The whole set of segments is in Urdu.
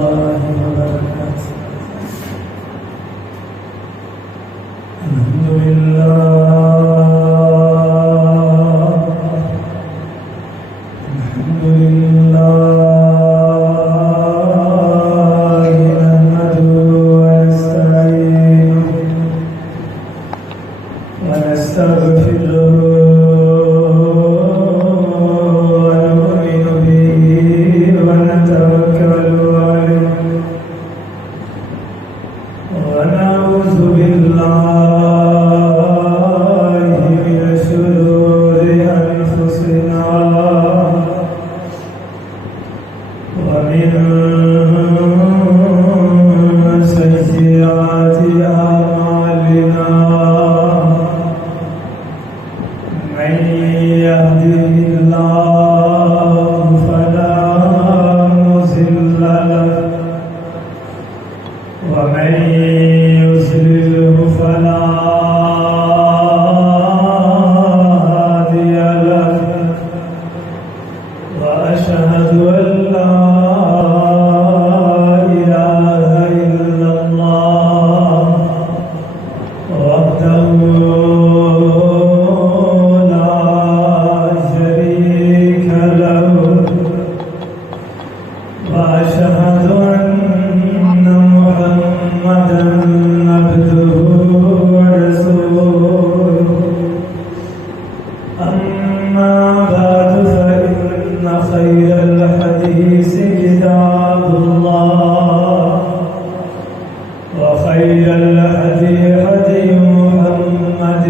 الله وبركاته. الحمد لله الحمد لله نحمده ونستعينه ونستغفره ونؤمن به ونتوكل عليه ونعوذ بالله من شرور أنفسنا ومن سيئات أعمالنا من يهده الله فلا مضل له ومن يضلله فلا هادي له وأشهد أن لا إله إلا الله وحده لا شريك له وأشهد أن محمدا عبده ورسوله أما بعد فإن خير الحديث كتاب الله وخير الهدي هدي محمد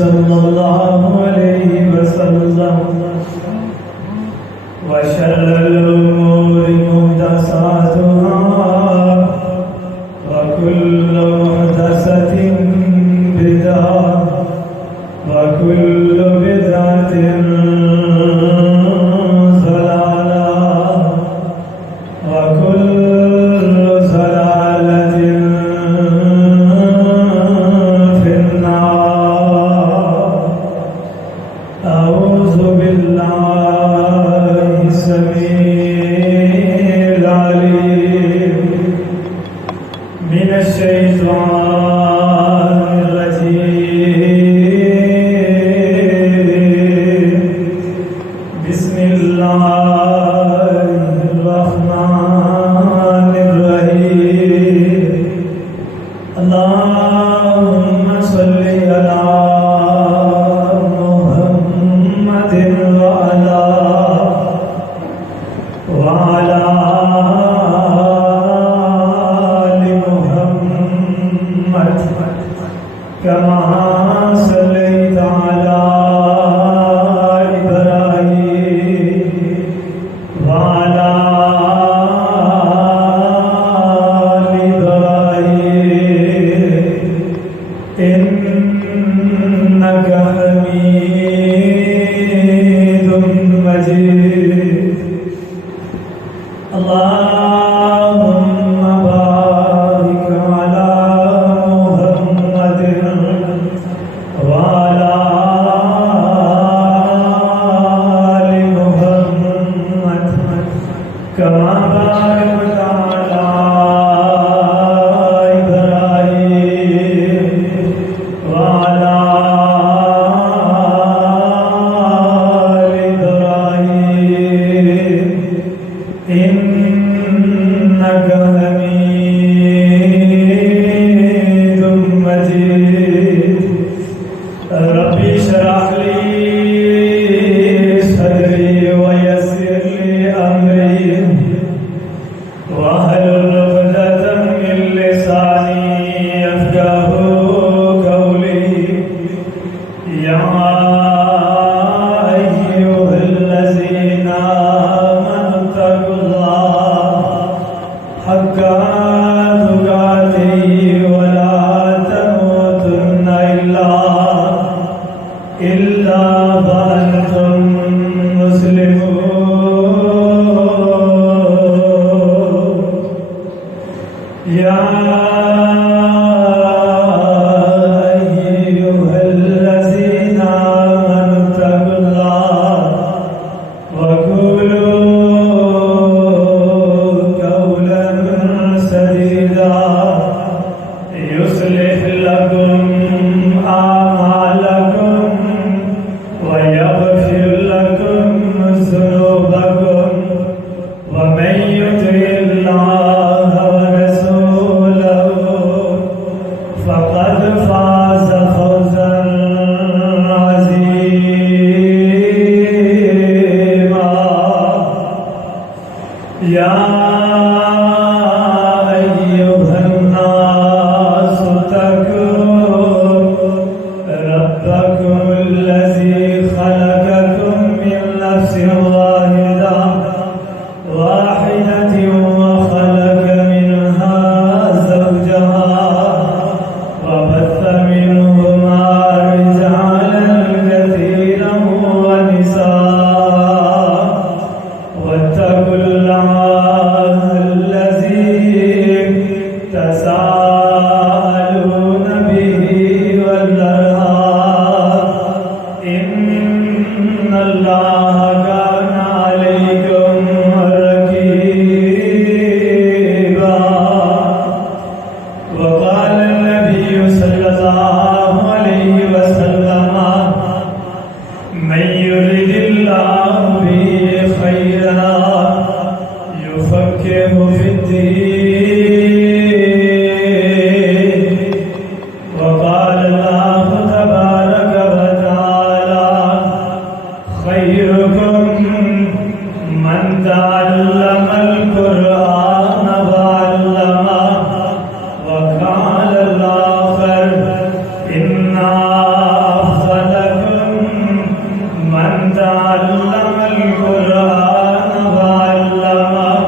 صلى الله عليه وسلم وشر الأمور محدثاتها وكل محدثة بدعة وكل بدعة ضلالة وكل ضلالة في النار. أعوذ بالله السميع العليم من الشيطان الرجيم. بسم الله الرحمن الرحيم. اللهم صل على محمد وعلى آل محمد كما صليت على إبراهيم وعلى آل إبراهيم إنك حميد مجيد. اللهم بارك على محمد وعلى آل محمد كما باركت على إبراهيم وعلى آل إبراهيم إنك حميد مجيد. ربي اشرح لي صدري ويسر لي أمري واحلل عقدة من لساني يفقهوا قولي. يا أيها الذين آمنوا اتقوا الله حق تقاته ولا تموتن إلا وأنتم مسلمون. يا أيها الذين آمنوا اتقوا الله وقولوا قولا في الدين وقال الله تبارك وتعالى خيركم من تعلم القرآن وعلمه وقال الآخر إن أفضلكم من تعلم القرآن وعلمه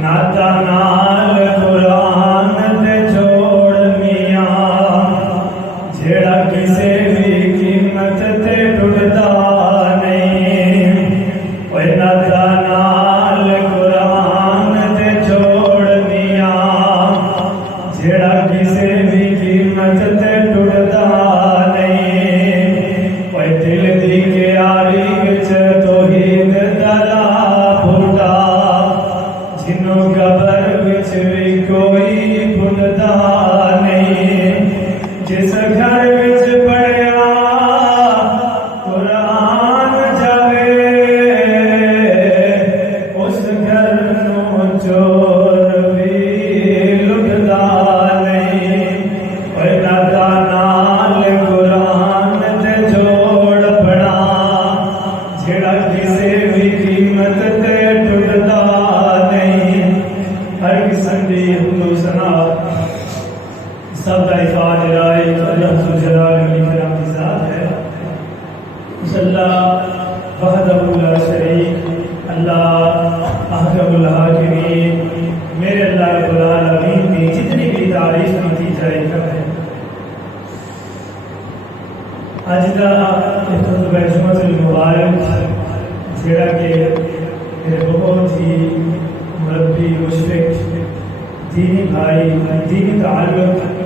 ناتا نال قرآن تے جوڑ میاں جیڑا کسے بھی قیمت تے ٹوٹدا نہیں اوے ناتا نال قرآن تے جوڑ میاں جیڑا کسے بھی قیمت تے ٹوٹدا نہیں اوے دل دی کیاری وچ توحید دا لا پھوٹا جنوں قبر وچ بھی کوئی بھولدا نہیں جس گھر وچ پڑھیا قرآن جاوے اس گھر نوں چور بھی لٹدا نہیں اوے ناتا نال قرآن تے جوڑ بنا جیڑا کسے بھی قیمت تے ٹوٹدا نہیں ہر قسم دی حمد و ثنا سب کا افاد رائے اللہ ذوالجلال والاکرام کی ذات ہے اس اللہ وحدہ لا شریک اللہ احکم الحاکمین میرے اللہ رب العالمین کی جتنی بھی تعریف کی جائے کرے اج دا خطبہ جمعہ المبارک جیڑا کہ میرے بہت ہی مربی مشفق دینی بھائی دینی تعلق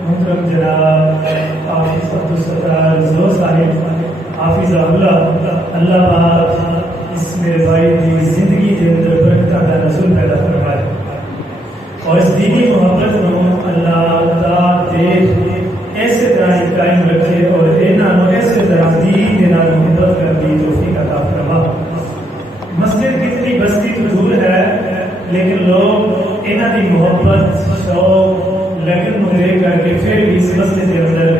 محترم جناب حافظ عبدالستار زو صاحب حافظہ اللہ اللہ پاک اس میرے بھائی کی زندگی کے اندر برکتاں دا نزول پیدا فرمائے اور اس دینی محبت کو اللہ تعالیٰ ایسے طرح قائم رکھے اور انہاں ایسے طرح دین دے نال محبت کر دی توفیق عطا فرما مسجد کتنی بستی تو دور ہے لیکن لوگ انہاں دی محبت شوق لگن ملے کر کے پھر بھی اس مسجد کے اندر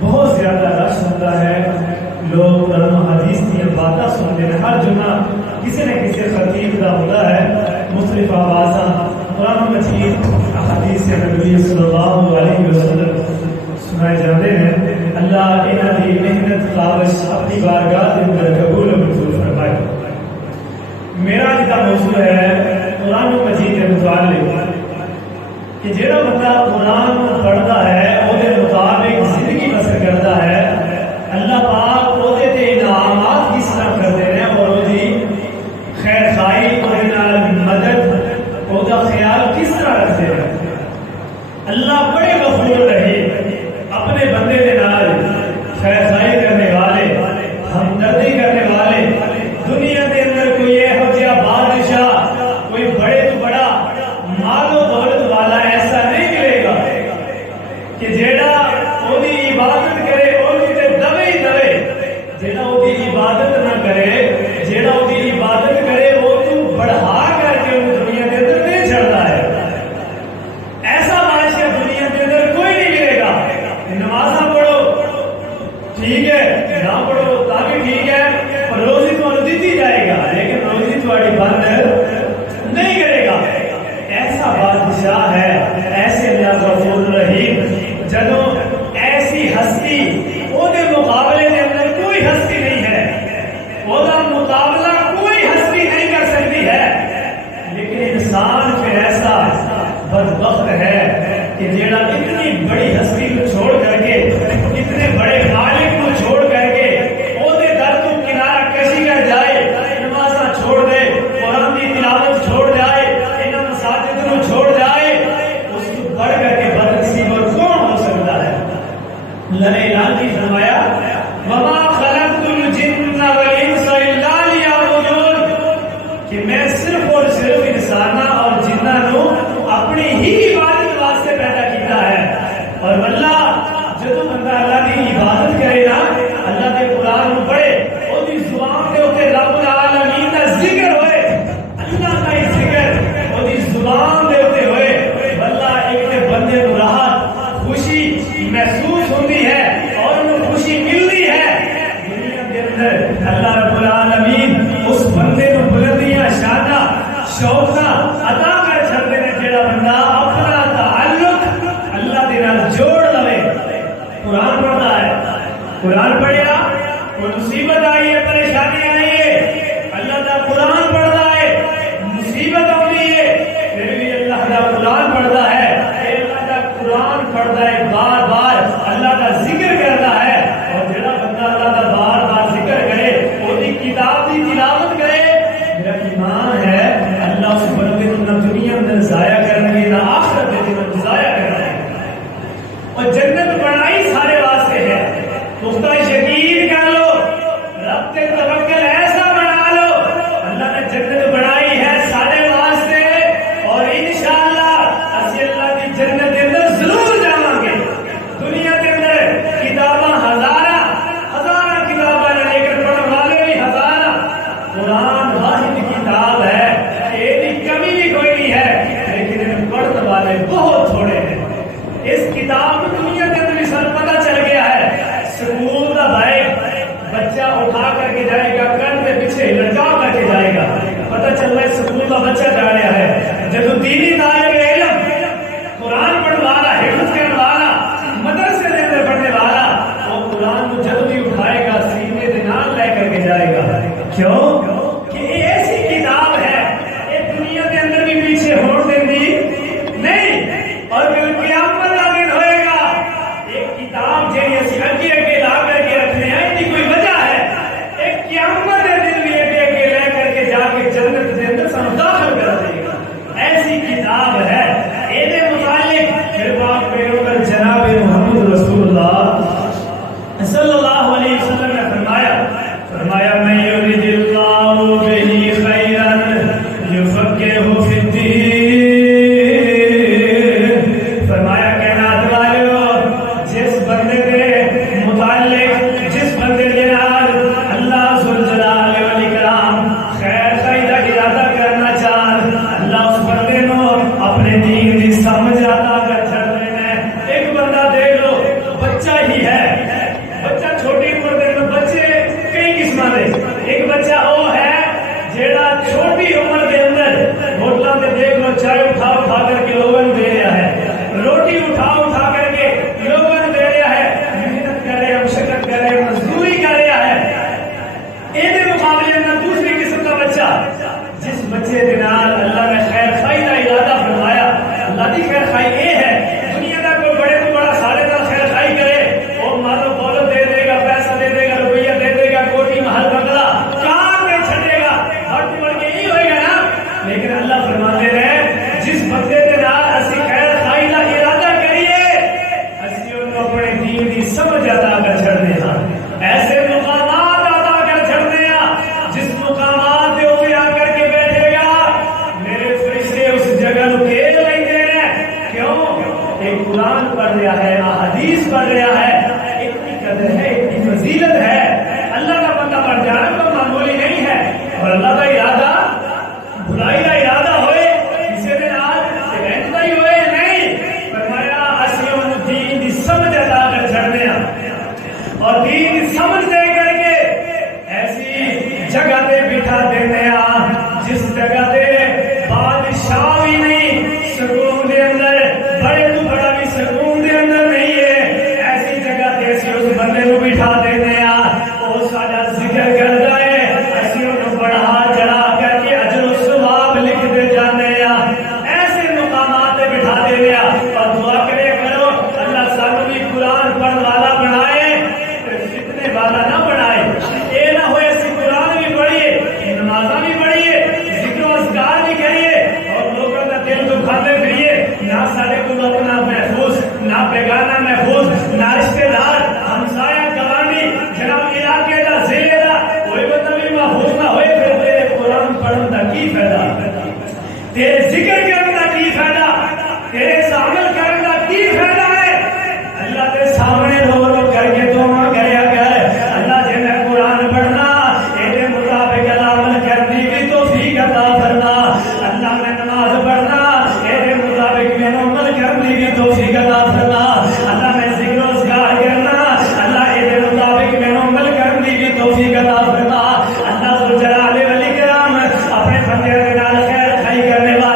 بہت زیادہ رش ہوتا ہے لوگ قرآن و حدیث کی باتیں سنتے ہیں ہر جمعہ کسی نہ کسی خطیب کا ہوتا ہے مختلف آوازاں قرآن مجید حدیث نبوی صلی اللہ علیہ وسلم سنائے جاتے ہیں اللہ انہاں دی محنت کاوش اپنی بارگاہ کے اندر قبول و منظور فرمائے میرا آج کا موضوع ہے قرآن مجید کے متعلق کہ جیڑا بندہ قرآن پڑھتا ہے وہ دے مطابق زندگی بسر کرتا ہے اللہ پاک وہ دے انعامات کس طرح کرتے ہیں اور وہ دی خیر خائی اور مدد وہ دا خیال کس طرح رکھتے ہیں اللہ بڑے غفور رہے اپنے بندے دے نال خیر خائی کرنے والے ہمدردی کرنے والے دنیا کے اندر کوئی یہو جہا بادشاہ کوئی بڑے تو بڑا مال و دولت والا ایسا نہیں ملے گا کہ جیڑا وہ دی عبادت کرے وہ تے دوے ہی دوے جیڑا وہ دی عبادت نہ کرے جیڑا وہ دی عبادت کرے وہ تو بڑھا کر کے دنیا کے اندر نہیں چڑھتا ہے ایسا بادشاہ دنیا کے اندر کوئی نہیں عطا کر چھڑتے ہیں جڑا بندہ اپنا تعلق اللہ دے نال جوڑ لوے. قرآن پڑھتا ہے، قرآن پڑھیا، کوئی مصیبت آئی ہے، پریشانی آئی ہے، اللہ کا قرآن پڑھتا ہے، مصیبت آئی ہے پھر بھی اللہ کا قرآن پڑھتا ہے، اللہ کا قرآن پڑھتا ہے، بار بار اللہ کا ذکر کرتا ہے. اور جڑا بندہ اللہ کا بار بار ذکر کرے، وہ کتاب کی تلاوت کرے، میرا ایمان ہے اللہ اس بندے کو نہ دنیا میں ضائع کرنے کی، نہ آخرت میں ضائع کرنے کی. اور جنت بنائی سارے واسطے ہے. پختہ یقین کر لو، رب تے توکل ایسا بنا لو، اللہ نے جنت بنائی ہے سارے واسطے. اور انشاءاللہ اسی اللہ کی جنت کے اندر ضرور جاواں گے. دنیا کے اندر کتاباں ہزارہ کتاباں لے کر پڑھنے والے بھی ہزارہ. قرآن واحد کتاب ہے، یہ کمی بھی کوئی نہیں ہے، لیکن پڑھنے والے بہت تھوڑے ہیں. اس کتاب کو دنیا کے اندر سب پتہ چل گیا ہے. سکول کا بھائی بچہ اٹھا کر کے جائے گا، کن کے پیچھے لٹکا کر کے جائے گا، پتہ چل رہا ہے سکول کا بچہ جا رہا ہے. جب دینی طالب علم قرآن پڑھنے والا، حفظ کرنے والا، مدرسے کے اندر پڑھنے والا، وہ قرآن کو جب بھی اٹھائے گا سینے کے نال لے کر کے جائے گا. کیوں کہ یہ ایسی کتاب ہے، یہ دنیا کے اندر بھی پیچھے ہوڑ دینی نہیں. اور پھر قیامت کا دن ہوئے گا، ایک کتاب جی اسی اگے اگے لا کر کے رکھنے ہیں، اس کی کوئی وجہ ہے. ایک قیامت کے دن بھی اگے اگے لے کر کے جا کے جنت کے اندر سب داخل کر دے گا. ایسی کتاب ہے. یہ متعلق پھر پاک پیغمبر جناب محمد رسول اللہ صلی اللہ علیہ وسلم نے فرمایا میں یرید اللہ بہ خیرا یفقہہ فی الدین. فرمایا کائنات والو، جس بندے کے متعلق، جس بندے کے نال اللہ ذوالجلال والاکرام خیر خیر کا ارادہ کرنا چاہے، اللہ اس بندے کو اپنے دین کی سمجھ عطا کر چھڑ دینا ہے. ایک بندہ دیکھ لو، بچہ ہی ہے، بچہ چھوٹی عمر کے اندر، بچے کئی قسم کے. ایک بچہ وہ ہے جیڑا چھوٹی عمر کے اندر ہوٹلوں میں دیکھ لو چائے اٹھا اٹھا کر کے لوگوں کو دے رہا ہے، روٹی اٹھا اٹھا کر کے لوگوں کو دے رہا ہے، محنت کر رہا ہے، مشقت کر رہا ہے، مزدوری کر رہا ہے. یہ مقابلے میں دوسری قسم کا بچہ، جس بچے کے نال اللہ نے خیر خائی کا ارادہ فرمایا. اللہ کی خیر خائی یہ ہے، دنیا کا کوئی بڑے تو بڑا سارے کا خیر خائی کرے، وہ مالو دولت دے دے گا، پیسہ دے دے گا، روپیہ دے دے گا، کوٹی محل بنگلہ کہاں میں چھٹے گا، ہٹ بڑھ کے یہی ہوئے گا نا. لیکن اللہ فرماتے ہیں جس بندے کے نال اسی خیر خائی کا ارادہ کریے، اسی ان کو اپنے دین کی سمجھ عطا کر چھڑنے ہاں. ایسے مقامات عطا کر چھڑنے ہاں جس مقامات پہ وہ آ کر کے بیٹھے گا، میرے فرشتے اس جگہ کو گھیر لیں گے. کیوں؟ ایک قرآن پڑھ رہا ہے، احادیث پڑھ رہا ہے، اتنی قدر ہے، اتنی فضیلت ہے. اللہ کا بندہ پڑھ جانا تو معمولی نہیں ہے. اور اللہ کا ارادہ برائی کا ارادہ ہوئے کسی دن آج رہتا ہی ہوئے نہیں. فرمایا اسی دین کی سمجھ عطا کر چھڑنے ہاں، اور دین کی سمجھ دے کر کے ایسی جگہ پہ بٹھا دینے ہاں جس جگہ پہ بادشاہ بھی نہیں، سکون دے اندر بڑے تو بڑا بھی سکون دے اندر نہیں ہے. ایسی جگہ پہ اس بندے کو بٹھا دینے ہاں، وہ سارا ذکر کر جائے، ایسی انہوں بڑھا چڑھا کر کے اجر و ثواب لکھ دے جانے ہاں. ایسے مقامات پہ بٹھا دینے ہاں. اور دعا کرے کرو اللہ سانو بھی قرآن پڑھنے والا بنائے، فتنے والا نہ بنائے. یہ نہ ہوئے اسی قرآن بھی پڑھیے، نمازاں بھی پڑھیے، ذکر و اذکار بھی کریے، اور لوگوں کا دل دکھاتے پھریے، نہ سارے کو اپنا محفوظ، نہ بیگانہ محفوظ، نہ رشتے دار، ہمسایہ گوانی، جناب علاقے کا ضلع کا کوئی بندہ بھی محفوظ نہ ہوئے. پھر تیرے قرآن پڑھنے کا کی فائدہ، تیرے ذکر کرنے کا کی فائدہ، تیرے عمل کرنے کا کی فائدہ ہے. اللہ کے سامنے رو رو کر کے دعا کریا کر، اللہ جی میں قرآن پڑھنا، یہ مطابق عمل کرنے کی توفیق عطا فرما. اللہ میں نماز پڑھنا، یہ مطابق میں عمل کرنے کی توفیق عطا فرما. اللہ میں ذکر و اذکار کرنا، اللہ یہ مطابق میں عمل کرنے کی توفیق عطا فرما. اللہ ذوالجلال والاکرام اپنے بندے کے نال خیر خائی کرنے والا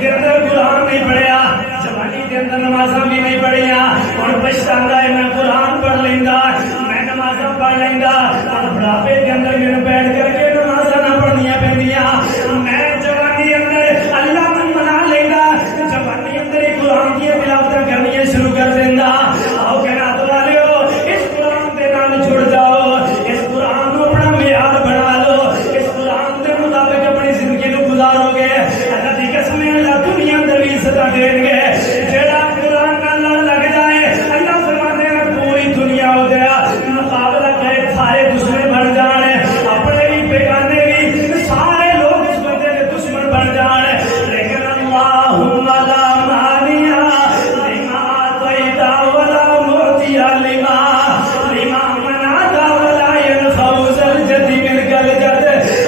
کے اندر قرآن نہیں پڑھیا، جوانی کے اندر نمازاں بھی نہیں پڑھیا، ہن پچھتاندا ہے میں قرآن پڑھ لیندا، میں نمازاں پڑھ لیندا، ہن بڑھاپے کے اندر میرے بیٹھ کر کے نمازاں نہ پڑھنیاں پیندیاں، میں جوانی اندر اللہ من منا لیندا، جوانی اندر ہی قرآن کی تلاوتاں کرنی شروع کر دیندا۔ آؤ کہنا تو والو اس قرآن دے نال جڑ جاؤ، اس قرآن کو اپنا معیار بنا لو، اس قرآن کے مطابق اپنی زندگی کو گزارو گے، اللہ دی قسم اللہ دنیا اندر بھی عزت دین گے۔ جڑا قرآن نال لگ جائے اللہ فرماتے ہیں پوری دنیا ہو گیا مقابلہ کرے، سارے دشمن بن جانے، اپنے بھی بیگانے بھی سارے لوگ اس بندے کے دشمن بن جانے، لیکن اللہم لا مانع لما اعطیت ولا معطی لما منعت ولا ينفع ذا الجد منک الجد۔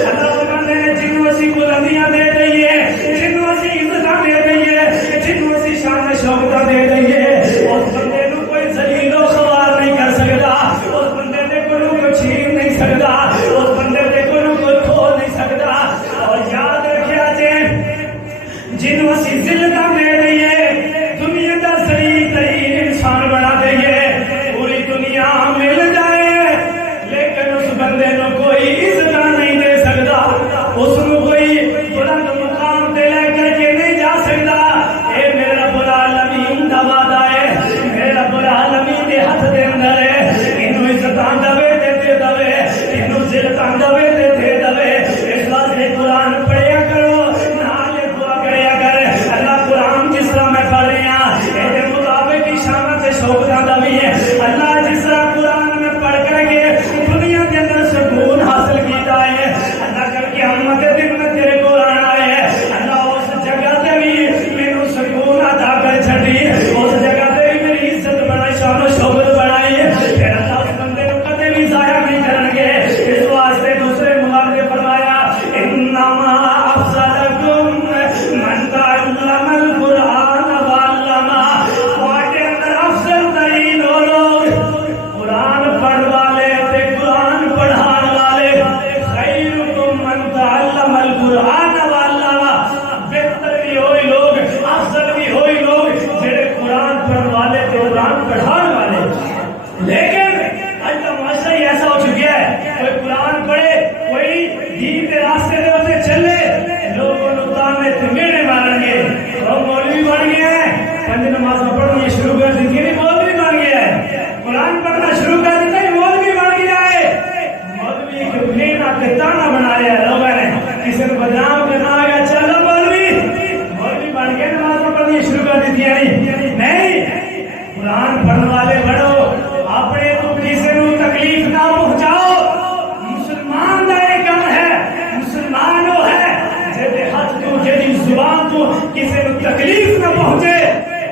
اللہ فرماتے ہیں جنوں اسی بلندیاں دے دئیے، جنوں اسی عزتاں دے دئیے، جنوں اسی شان شوکتاں دے دئیے، اس بندے نو کوئی ذلیل و خوار نہیں کر سکتا، اس بندے دے کوئی چھین نہیں سکتا، اس بندے دے کوئی کھو نہیں سکتا۔ اور یاد رکھیا جے جنوں اسی ذلتاں دے دئیے، دنیا دا ذلیل ترین انسان بنا دئیے، پوری دنیا مل جائے لیکن اس بندے نو کوئی عزت نہیں دے سکتا، اس نو کوئی بلند مقام تے لے کر کے نہیں جا سکتا۔ اے میرے رب العالمین دا وعدہ ہے، میرے رب العالمین دے ہاتھ دے اندر ہے، اینو عزت دے دے دے، اینو عزت دے دے دے۔ اس واسطے قرآن پڑھیا کرو، نال دعا کریا کر، اللہ قرآن جس طرح میں پڑھ رہا ہوں اے مطابق کی شان سے شوکتاں دا بھی ہے، اللہ جس طرح قرآن میں پڑھ کر کے دنیا کے اندر سکون حاصل کیتا ہے، اللہ کر کے قیامت کے دن میں تیرے کو آنا ہے، اللہ اس جگہ تے بھی مینوں سکون عطا کر چھڈی، اس جگہ تے بھی میری عزت بڑھائی، شان و شوکت بڑھائی، پھر اللہ اس بندے کو کدے بھی ضائع نہیں کرن گے۔ اس واسطے دوسرے مقام نے فرمایا انما افضلکم من تعلم القرآن وعلمہ، تواڈے اندر افضل ترین وہ لوگ قرآن پڑھ والے تے قرآن پڑھان والے، خیرکم من تعلم القرآن وعلمہ، بہتر بھی ہوئی لوگ، افضل بھی ہوئی لوگ جڑے قرآن پڑھن والے تے قرآن پڑھان والے۔ لیکن آج کا معاشرہ ہی ایسا ہو چکا ہے، کوئی قرآن پڑھے، کوئی دین کے راستے دے تے چلے، لوگوں نے تانے تے میڑے مارن گے، لوگ مولوی بن گئے ہیں، پنج نمازاں پڑھنی شروع کر دی، نہیں مولوی بن گیا ہے، قرآن پڑھنا شروع کر دیتا ہے، مولوی بن گیا ہے۔ مولوی کے بھینا کے تانا بنایا ہے لوگوں نے، کسی نے بدنام کرنا آگا چلو مولوی بن کے نمازاں پڑھنی شروع کر دیتی ہے، نہیں، قرآن پڑھنے والے بڑھو، اپنے تو کسی نو تکلیف نہ پہنچاؤ۔ مسلمان دا ایک کم ہے، مسلمان وہ ہے جے ہاتھ تو جے زبان تو کسی نو تکلیف نہ پہنچے۔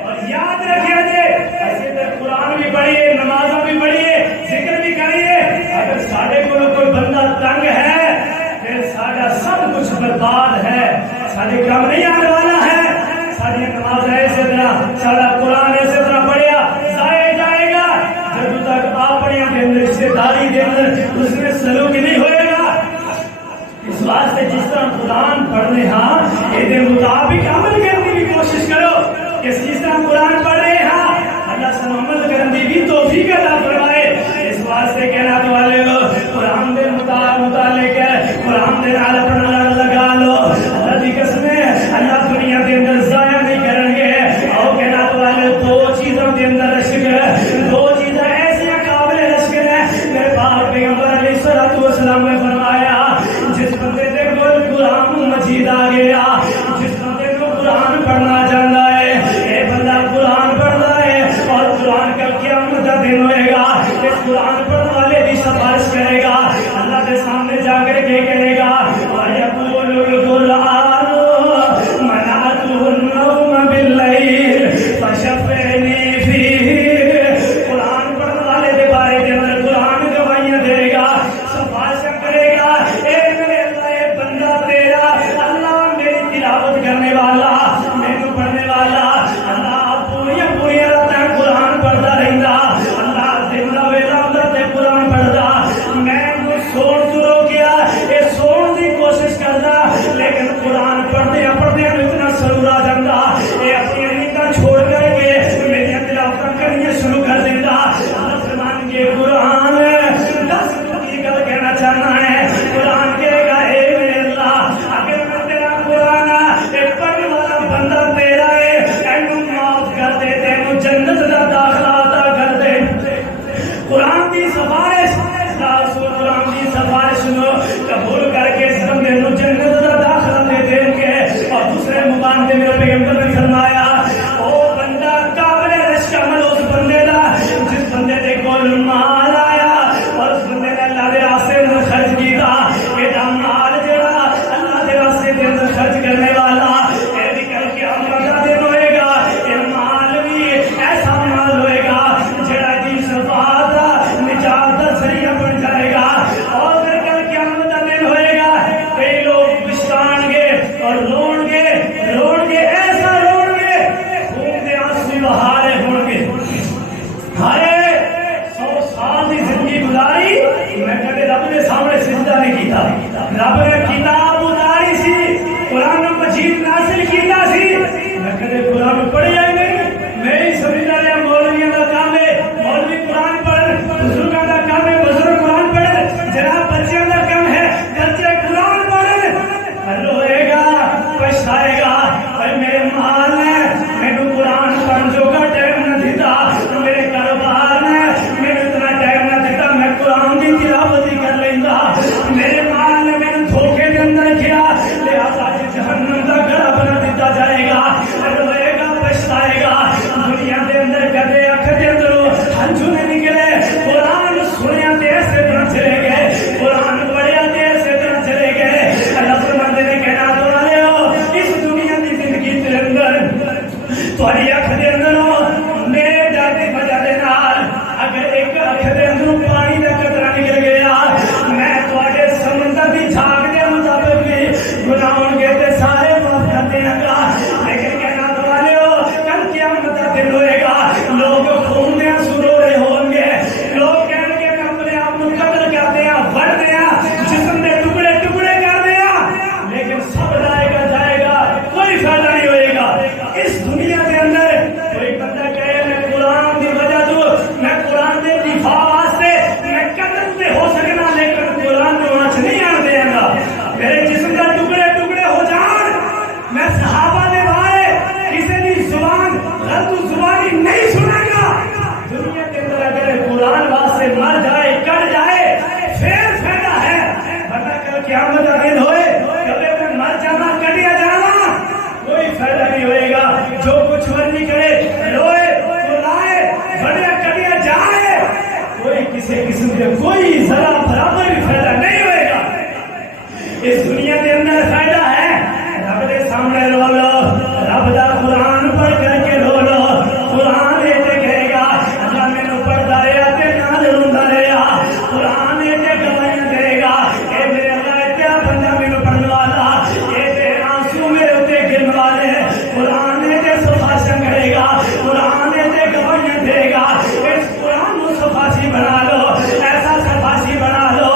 اور یاد رکھیا جے ایسے تے قرآن بھی پڑھیے، نمازاں بھی پڑھیے، ذکر بھی کریے، اگر ساڈے کول کوئی بندہ تنگ ہے پھر ساڈا سب کچھ برباد ہے، ساڈے کام نہیں آنے والا ہے، ساری نماز اسی طرح، سارا قرآن اسی طرح پڑھیا ضائع جائے گا جب تک اپنے اندر رشتے داری کے اندر اس میں سلوک نہیں ہوئے گا۔ اس واسطے جس طرح قرآن پڑھنے ہاں یہ مطابق عمل کرنے کی کوشش کرو کہ جس طرح قرآن پڑھ رہے ہاں اللہ سے عمل کرنے کی توفیق عطا فرمائے۔ اس واسطے کہنا تو والے ہو قرآن دے متعلق ہے، قرآن دے نال اپنا لگا لو، اللہ دی قسم ہے اللہ دنیا کے اندر ضائع نہیں کریں گے۔ اور کہنا تو والے دو چیزوں کے اندر رشک ہے، دو چیزیں ایسی قابل رشک ہے، میرے پاک پیغمبر علیہ الصلوۃ والسلام نے فرمایا جس بندے دے کول قرآن مجید آ گیا، جس بندے کو قرآن پڑھنا جاندا ہے، اے بندہ قرآن پڑھدا ہے اور قرآن کا قیامت کا دن ہوئے گا، اس قرآن پڑھنے والے کی سفارش کرے گا، اللہ کے سامنے جا کر کے کہے گا وَيَقُولُ الْقُرْآنُ مَنَعْتُهُ النَّوْمَ بِاللَّيْلِ فَشَفِّعْنِي فِيهِ، قرآن پڑھنے والے کے بارے کے اندر قرآن گواہیاں دے گا، سفارش کرے گا، چاہنا ہے قرآن کہے گا اے میرے اللہ اگر میں تیرا قرآن ایک پڑھنے والا بندہ تیرا ہے اینو معاف کر دے تینو جنت دا داخلہ عطا کر دے قرآن دی سفارش قرآن دی سفارش نو قبول کر کے اس بندے نو جنت دا داخلہ دے دیں گے اور دوسرے مقام پہ میرے پیغمبر نے فرمایا او بندہ قابل رشک عمل اس بندے دا جس بندے دے کول مال آیا اور اس بندے نے اللہ دے راستے میں خرچ کیتا یہ مال جڑا اللہ دے راستے دے اندر خرچ کرنے والا یہ بھی کل قیامت کا دن ہوئے گا یہ مال بھی ایسا مال ہوئے گا جڑا جی شفاعت نجات کا ذریعہ بن جائے گا اور پھر کل قیامت کا دن ہوئے گا کئی لوگ پچھتان گے اور روڑ گے ایسا روڑ گے خون دے آنسو بہا رہے ہوں گے ہارے 100 سال کی زندگی گزاری میں کبھی رب کے سامنے سجدہ نہیں کیتا رب نے کتاب اتاری سی قرآن مجید نازل کیتا سی میں کبھی قرآن پڑھیا ہی نہیں میں ہی سمجھتا رہا مولویوں کا کام ہے مولوی قرآن پڑھ بزرگوں کا کام ہے بزرگ قرآن پڑھ جناب بچوں کا کام ہے بچے قرآن پڑھ روئے گا پچھتائے گا اور میرے مال نے میرے قرآن پڑھنے جو کا ٹائم نہ دیتا میرے کاروبار نے میرے اتنا ٹائم نہ دیتا میں قرآن کی تلاوت کر لینا میرے مال نے میرے دھوکے کے اندر کیا لہذا جہنم کا گڑا بنا دیتا جائے گا روئے گا پچھتائے گا دنیا کے اندر کدے اکھ کے اندروں ہنجو نہیں نکلے قرآن سنیا دیر سے طرح چلے گئے قرآن پڑھیا دیر سے طرح چلے گئے اللہ فرماتے نے کہنا تو والے ہو اس دنیا کی زندگی کے اندر تھوڑی اکھ کے اندروں میرے ڈر کی وجہ دے نال اگر ایک اکھ کے اندروں پانی کا قطرہ نکل گیا میں تھوڑے سمندر کی جھاگ کے مطابق بھی گناہوں گے تے سارے معاف کر دیا گا لیکن کہنا تو والے ہو کل قیامت کا دن ہوئے گا لوگ خون دیا سرو رہے ہوں گے لوگ کہنے کے میں اپنے آپ کو قتل کر دیا بڑھ دیا جسم کے ٹکڑے ٹکڑے کر دیا لیکن سب جائے گا کوئی فائدہ نہیں ہوئے گا اس دنیا کے اندر کوئی بندہ کہے میں قرآن کی وجہ تو میں قرآن کے دفاع واسطے میں قتل سے ہو سکنا لیکن قرآن کو آنچ نہیں آن دیا گا میرے جسم کا ٹکڑے ٹکڑے ہو جان میں صحابہ دے بارے کسی بھی زبان غلط زبانی نہیں سنے گا دنیا کے اندر اگر قرآن واسطے مر جائے کٹ جائے پھر فائدہ ہے ورنہ کل قیامت کا دن ہوئے کبھی میں مر جانا کٹیا جانا کوئی فائدہ نہیں ہوئے گا جو کچھ مرضی کرے روئے بلائے بڑھیا کٹیا جائے کوئی کسی قسم کے کوئی ذرا برابر بھی فائدہ نہیں ہوئے گا اس دنیا کے اندر فائدہ ہے رب کے سامنے رو لو رب دا قرآن پڑھ کر کے رو لو قرآن ایسے کہے گا اللہ میں نے پڑھتا رہا تے نال روندا رہا قرآن ایسے گواہیاں دے گا اے میرے اللہ اتیا بندہ میں نے پڑھنے والا اے تے آنسو میرے اوتے گرنے والے قرآن ایسے سفارشاں کرے گا قرآن ایسے گواہیاں دے گا اس قرآن کو سفارشی بنا لو ایسا سفارشی بنا لو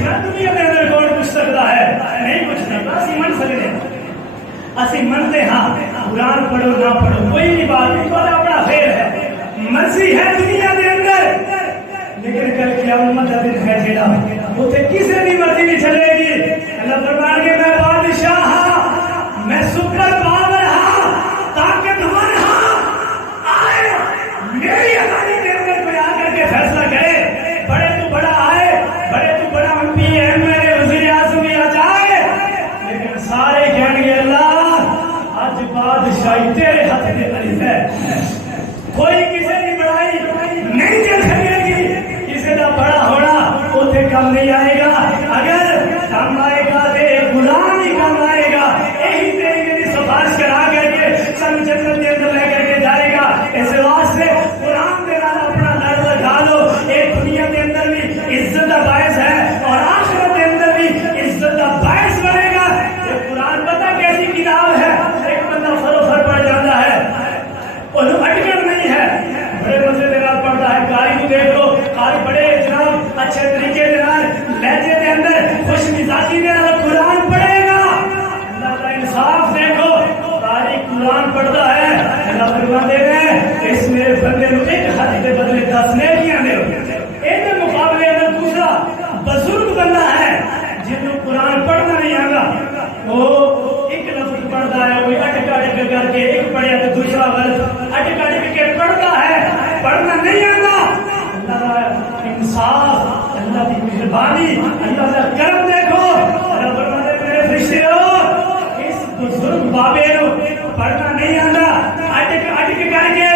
پوچھنا دنیا کے اندر کون پوچھ سکتا ہے؟ نہیں پوچھنا، اسی من سکتے اسی منتے ہاں قرآن پڑھو نہ پڑھو کوئی نہیں بات نہیں، بڑا بڑا خیر ہے، مرضی ہے دنیا کے اندر، لیکن کل قیامت کا دن ہے جیڑا اتنے کسی بھی مرضی نہیں چلے گی۔ اللہ فرمان کے میں بادشاہ ہاں، میں سپر پاور ہاں، طاقتور ہاں، آئے میری آزادی کے اندر کوئی آ کر کے فیصلہ کرے، بڑے تو بڑا آئے، بڑے تو بڑا M P M L A وزیر اعظم بھی آ جائے، لیکن سارے کہیں گے اللہ آج بادشاہی تیرے ہاتھ کے قریب ہے، کوئی کسی کی بڑائی نہیں چل سکے گی، کسی کا بڑا ہونا اتنے کم نہیں آئے گا، اگر کم آئے گا تو غلام ہی کم آئے گا، یہی تیری میری سفارش کرا کر کے سب جنت کے اندر لے کر کے جائے گا۔ اس واسطے قرآن کے نال اپنا لڑ لگا لو، ایک دنیا کے اندر بھی عزت کا باعث ہے اور آخرت کے اندر بھی عزت کا باعث بنے گا۔ یہ قرآن پتہ کیسی کتاب ہے، ایک بندہ فروخت پڑ جاتا ہے اور اٹکن نہیں ہے، بڑے مزے کے نال پڑھتا ہے، قاری کو دیکھ لو، قاری بڑے جناب اچھے طریقے کے نال لہجے کے اندر خوش مزاجی کے نال قرآن پڑھے گا۔ اللہ کا انصاف دیکھو، قاری قرآن پڑھتا ہے، اللہ فرماتے ہیں اس میرے بندے کو ایک حج کے بدلے 10 نیکیاں دے، ایک مقابلے اندر دوسرا بزرگ بندہ ہے جن کو قرآن پڑھنا نہیں آتا، وہ ایک لفظ پڑھتا ہے، کوئی اٹک اٹک کر کے ایک پڑھیا تو دوسرا غلط اٹک اٹک کے پڑھتا ہے، پڑھنا نہیں آتا۔ اللہ کا انصاف، اللہ کی مہربانی، اللہ کا کرم دیکھو، اللہ فرماتے ہیں میرے فرشتے ہو، اس بزرگ بابے کو پڑھنا نہیں آتا، اٹک اٹک کر کے